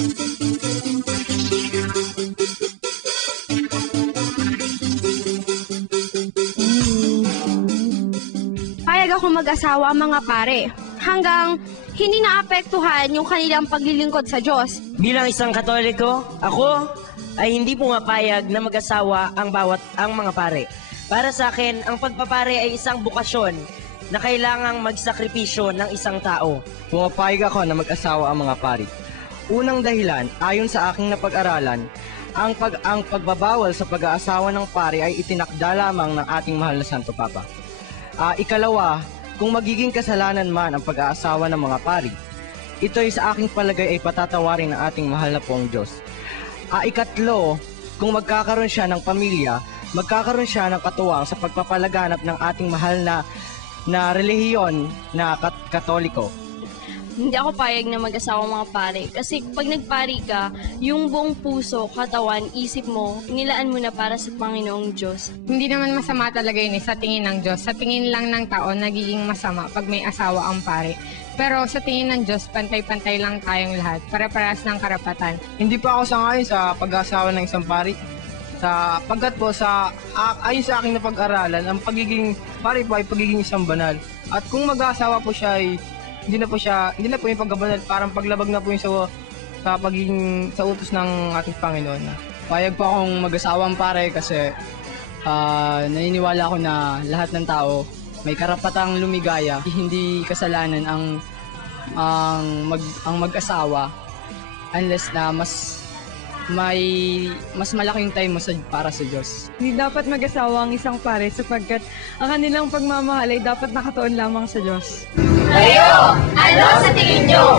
Payag ako mag-asawa ang mga pare, hanggang hindi naapektuhan yung kanilang paglilingkod sa Diyos. Bilang isang Katoliko, ako ay hindi pumapayag na mag-asawa ang mga pare. Para sa akin, ang pagpapare ay isang bukasyon na kailangang magsakripisyo ng isang tao. Pumapayag ako na mag-asawa ang mga pari. Unang dahilan, ayon sa aking napag-aralan, ang pagbabawal sa pag-aasawa ng pari ay itinakda lamang ng ating mahal na Santo Papa. Ikalawa, kung magiging kasalanan man ang pag-aasawa ng mga pari, ito'y sa aking palagay ay patatawarin ng ating mahal na poong Diyos. Ikatlo, kung magkakaroon siya ng pamilya, magkakaroon siya ng katuwang sa pagpapalaganap ng ating mahal na relihiyon na Katoliko. Hindi ako payag na mag-asawa mga pare. Kasi pag nagpari ka, yung buong puso, katawan, isip mo, nilaan mo na para sa Panginoong Diyos. Hindi naman masama talaga yun sa tingin ng Diyos. Sa tingin lang ng tao, nagiging masama pag may asawa ang pare. Pero sa tingin ng Diyos, pantay-pantay lang tayong lahat. Pare-parehas ng karapatan. Hindi pa ako sangayon sa pag-asawa ng isang pari. Pagkat po ayon sa aking napag-aralan, ang pagiging pari po ay pagiging isang banal. At kung mag-asawa po siya ay hindi na po yung pagkabanal, parang paglabag na po yung sa utos ng ating Panginoon. Payag po akong mag-asawang pare kasi naniniwala ako na lahat ng tao may karapatang lumigaya, hindi kasalanan ang mag-asawa unless na mas malaking time mo para sa Diyos. Hindi dapat mag-asawa ang isang pare sapagkat ang kanilang pagmamahal ay dapat nakatuon lamang sa Diyos. Kayo, ano sa tingin nyo?